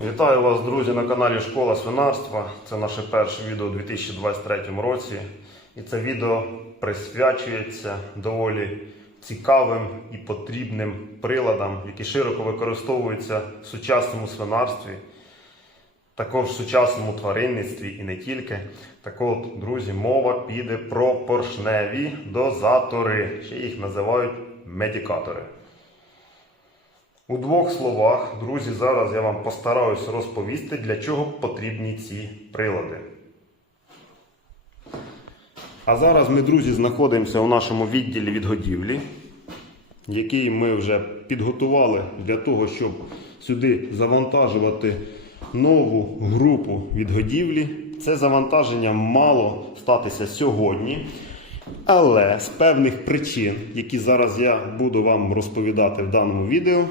Вітаю вас, друзі, на каналі Школа свинарства. Це наше перше відео у 2023 році. І це відео присвячується доволі цікавим і потрібним приладам, які широко використовуються в сучасному свинарстві, також в сучасному тваринництві і не тільки. Так от, друзі, мова піде про поршневі дозатори, ще їх називають медікатори. У двох словах, друзі, зараз я вам постараюсь розповісти, для чого потрібні ці прилади. А зараз ми, друзі, знаходимося у нашому відділі відгодівлі, який ми вже підготували для того, щоб сюди завантажувати нову групу відгодівлі. Це завантаження мало статися сьогодні. Але з певних причин, які зараз я буду вам розповідати в даному відео,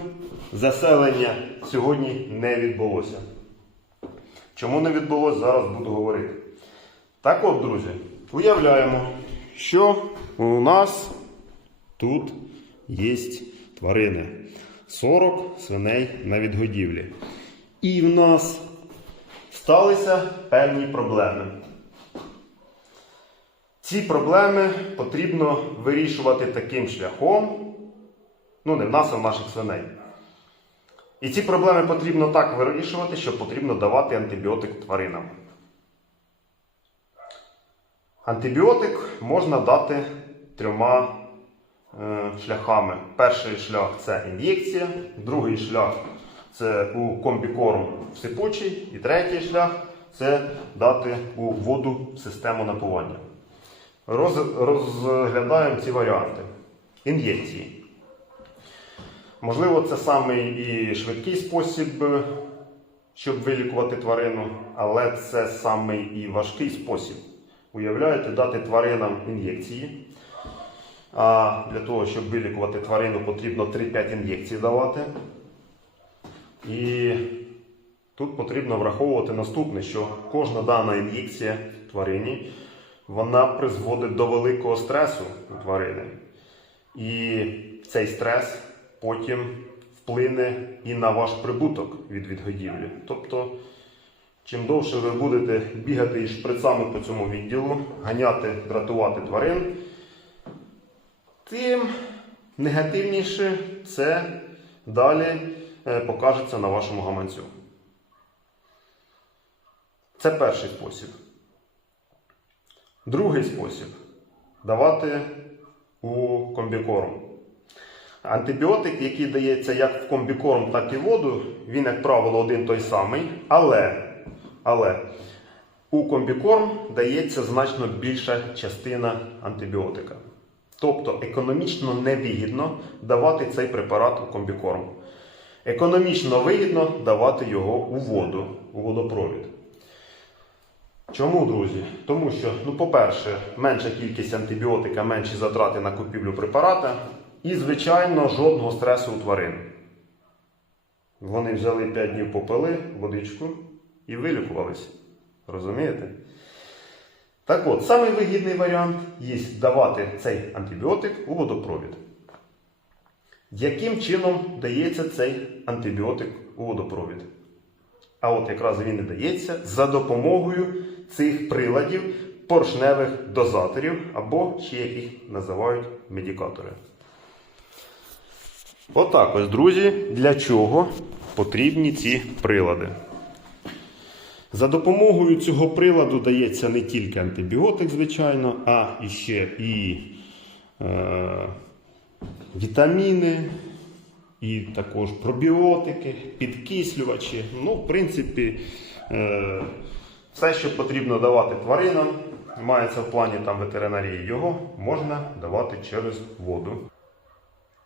заселення сьогодні не відбулося. Чому не відбулося, зараз буду говорити. Так от, друзі, уявляємо, що у нас тут є тварини. 40 свиней на відгодівлі. І в нас сталися певні проблеми. Ці проблеми потрібно вирішувати таким шляхом, ну не в нас, а в наших свиней. І ці проблеми потрібно так вирішувати, що потрібно давати антибіотик тваринам. Антибіотик можна дати трьома е, шляхами. Перший шлях це ін'єкція, другий шлях це у комбікорм сипучий, і третій шлях це дати у воду в систему напування. Роз, розглядаємо ці варіанти. Ін'єкції. Можливо, це самий і швидкий спосіб, щоб вилікувати тварину, але це самий і важкий спосіб. Уявляєте, дати тваринам ін'єкції. А для того, щоб вилікувати тварину, потрібно 3-5 ін'єкцій давати. І тут потрібно враховувати наступне, що кожна дана ін'єкція тварині вона призводить до великого стресу у тварини. І цей стрес потім вплине і на ваш прибуток від відгодівлі. Тобто, чим довше ви будете бігати із шприцами по цьому відділу, ганяти, дратувати тварин, тим негативніше це далі е, покажеться на вашому гаманцю. Це перший спосіб. Другий спосіб давати у комбікорм. Антибіотик, який дається як в комбікорм, так і воду, він, як правило, один той самий, але, але у комбікорм дається значно більша частина антибіотика. Тобто економічно невигідно давати цей препарат у комбікорм. Економічно вигідно давати його у воду, у водопровід. Чому, друзі? Тому що, ну, по-перше, менша кількість антибіотика, менші затрати на купівлю препарата і, звичайно, жодного стресу у тварин. Вони взяли 5 днів попили водичку і вилікувалися. Розумієте? Так от, самий вигідний варіант є давати цей антибіотик у водопровід. Яким чином дається цей антибіотик у водопровід? А от якраз він і дається за допомогою цих приладів поршневих дозаторів, або ще яких називають медикатори. Отак ось, друзі, для чого потрібні ці прилади. За допомогою цього приладу дається не тільки антибіотик, звичайно, а ще і е, вітаміни, і також пробіотики, підкислювачі. Ну, в принципі, е, все, що потрібно давати тваринам, мається в плані там ветеринарії, його можна давати через воду.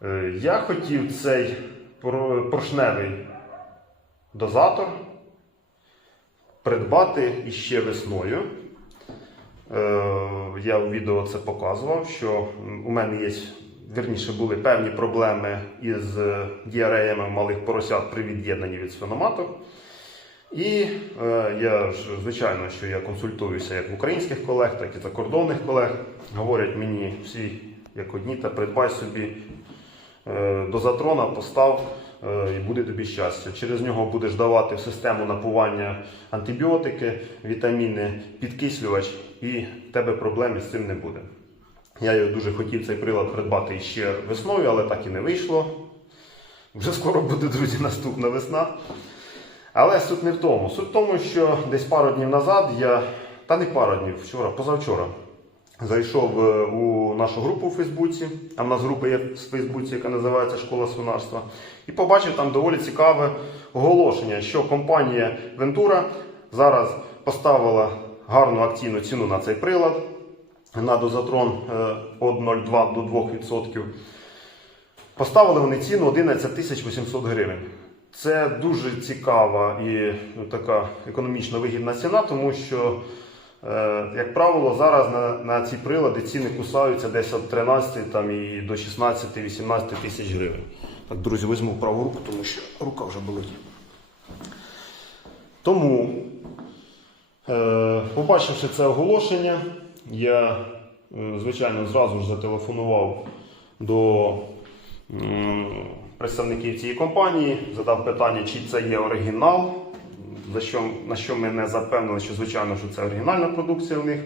Е, я хотів цей поршневий дозатор придбати іще весною. Е, Я у відео це показував, що у мене є, вірніше, були певні проблеми із діареями малих поросят при від'єднанні від свиноматок. І е, я ж, звичайно, що я консультуюся як в українських колег, так і закордонних колег. Говорять мені всі, як одні, та придбай собі е, до затрона, постав е, і буде тобі щастя. Через нього будеш давати в систему напування антибіотики, вітаміни, підкислювач, і в тебе проблем з цим не буде. Я його дуже хотів цей прилад придбати ще весною, але так і не вийшло. Вже скоро буде, друзі, наступна весна. Але суть не в тому. Суть в тому, що десь пару днів назад я, та не пару днів, вчора, позавчора, зайшов е, у нашу групу у Фейсбуці, а в нас група є в Фейсбуці, яка називається Школа свинарства, і побачив там доволі цікаве оголошення, що компанія Ventura зараз поставила гарну акційну ціну на цей прилад на дозатрон е, від 0,2 до 2%. Поставили вони ціну 11 тисяч 800 гривень. Це дуже цікава і ну, така економічно вигідна ціна, тому що, е, як правило, зараз на, на ці прилади ціни кусаються десь від 13 там, і до 16-18 тисяч гривень. Так, друзі, візьму праву руку, тому що рука вже болить. Тому, е, побачивши це оголошення, я, е, звичайно, зразу ж зателефонував до представників цієї компанії, задав питання, чи це є оригінал, за що, на що ми не запевнили, що звичайно що це оригінальна продукція в них.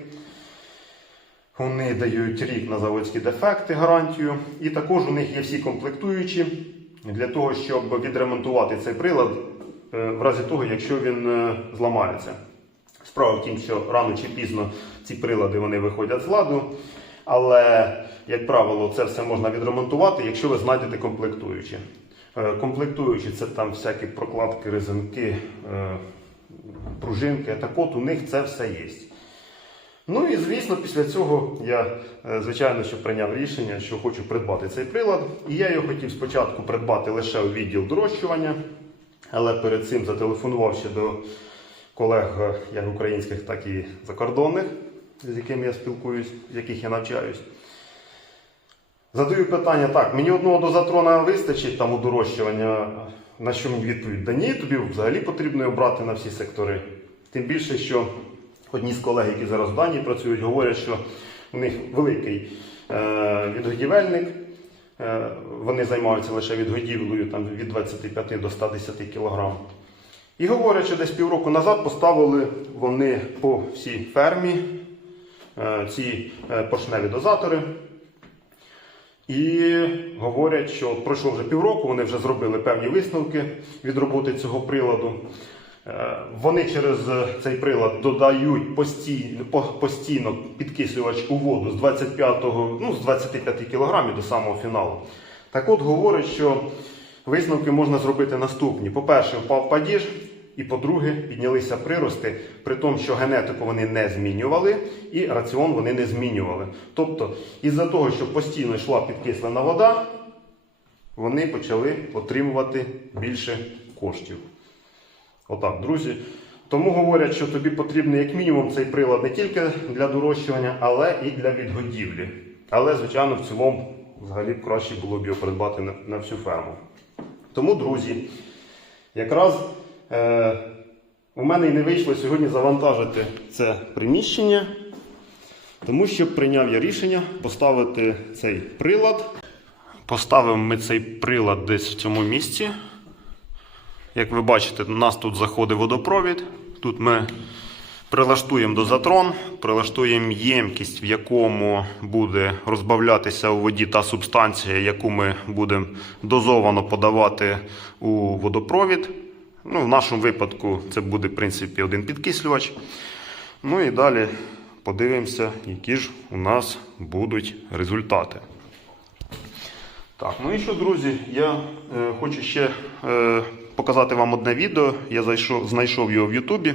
Вони дають рік на заводські дефекти гарантію. І також у них є всі комплектуючі для того, щоб відремонтувати цей прилад е, в разі того, якщо він е, зламається. Справа в тім, що рано чи пізно ці прилади вони виходять з ладу. Але, як правило, це все можна відремонтувати, якщо ви знайдете комплектуючі. Е, Комплектуючі це там всякі прокладки, резинки, е, пружинки. Так от у них це все є. Ну і звісно, після цього я, е, звичайно, що прийняв рішення, що хочу придбати цей прилад. І я його хотів спочатку придбати лише у відділ дорощування, але перед цим зателефонував ще до колег як українських, так і закордонних, з якими я спілкуюсь, з яких я навчаюсь. Задаю питання так, мені одного дозатрона вистачить там у дорощування, на що мені відповідь? Да ні, тобі взагалі потрібно його брати на всі сектори. Тим більше, що одні з колег, які зараз в Данії працюють, говорять, що у них великий е, відгодівельник. Е, вони займаються лише відгодівлею там, від 25 до 110 кг. І говорять, що десь півроку назад поставили вони по всій фермі е, ці е, поршневі дозатори. І говорять, що пройшло вже півроку, вони вже зробили певні висновки від роботи цього приладу. Е, Вони через е, цей прилад додають постійно, по- постійно підкислювач у воду з 25, ну, з 25 кг до самого фіналу. Так от говорить, що висновки можна зробити наступні. По-перше, впав падіж, і по-друге, піднялися прирости, при тому, що генетику вони не змінювали і раціон вони не змінювали. Тобто, із-за того, що постійно йшла підкислена вода, вони почали отримувати більше коштів. Отак, друзі. Тому говорять, що тобі потрібен як мінімум цей прилад не тільки для дорощування, але і для відгодівлі. Але, звичайно, в цілому взагалі б краще було б його придбати на всю ферму. Тому, друзі, якраз е, у мене і не вийшло сьогодні завантажити це приміщення, тому що прийняв я рішення поставити цей прилад. Поставимо ми цей прилад десь в цьому місці. Як ви бачите, у нас тут заходить водопровід. Тут ми прилаштуємо дозатрон, прилаштуємо ємкість, в якому буде розбавлятися у воді та субстанція, яку ми будемо дозовано подавати у водопровід. Ну, в нашому випадку це буде, в принципі, один підкислювач. Ну і далі подивимося, які ж у нас будуть результати. Так, ну і що, друзі, я е, хочу ще е, показати вам одне відео. Я зайшов, знайшов його в Ютубі.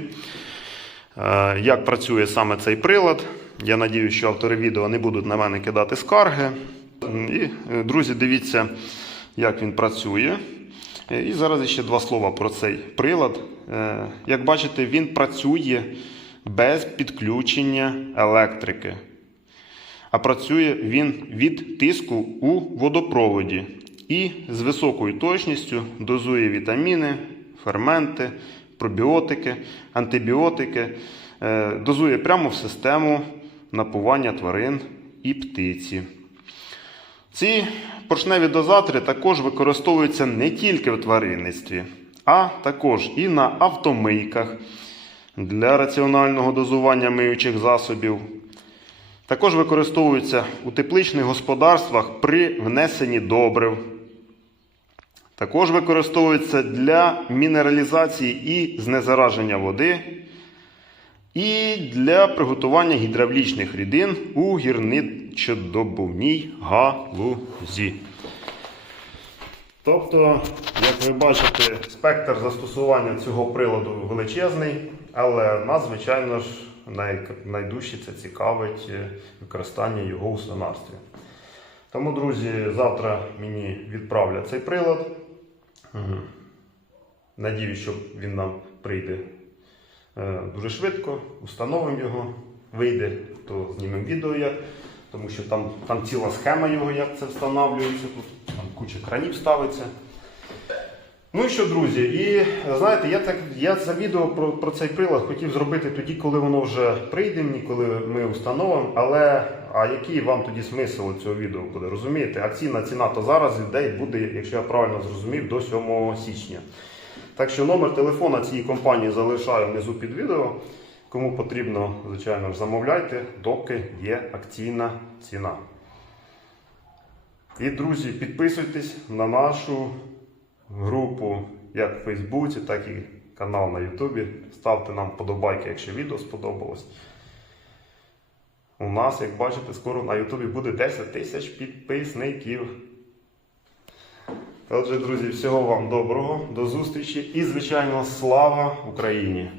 Е, як працює саме цей прилад. Я надію, що автори відео не будуть на мене кидати скарги. І, е, друзі, дивіться, як він працює. Е, І зараз ще два слова про цей прилад. Е, Як бачите, він працює без підключення електрики а працює він від тиску у водопроводі і з високою точністю дозує вітаміни, ферменти, пробіотики, антибіотики, е, дозує прямо в систему напування тварин і птиці. Ці поршневі дозатори також використовуються не тільки в тваринництві, а також і на автомийках для раціонального дозування миючих засобів. Також використовуються у тепличних господарствах при внесенні добрив. Також використовуються для мінералізації і знезараження води і для приготування гідравлічних рідин у гірничодобувній галузі. Тобто, як ви бачите, спектр застосування цього приладу величезний, але нас, звичайно ж, найдужче це цікавить е, використання його у свинарстві. Тому, друзі, завтра мені відправлять цей прилад. Мгм. Надіюсь, що він нам прийде е, дуже швидко, установимо його, вийде, то знімемо відео як, тому що там, там ціла схема його, як це встановлюється, тут там куча кранів ставиться. Ну і що, друзі, і знаєте, я так я це відео про, про цей прилад хотів зробити тоді, коли воно вже прийде мені, коли ми встановимо. Але а який вам тоді смисл цього відео буде? Розумієте? Акційна ціна то зараз людей буде, якщо я правильно зрозумів, до 7 січня. Так що номер телефона цієї компанії залишаю внизу під відео. Кому потрібно, звичайно ж, замовляйте, доки є акційна ціна. І, друзі, підписуйтесь на нашу групу як в Фейсбуці, так і канал на Ютубі. Ставте нам вподобайки, якщо відео сподобалось. У нас, як бачите, скоро на Ютубі буде 10 тисяч підписників. Отже, друзі, всього вам доброго, до зустрічі і, звичайно, слава Україні!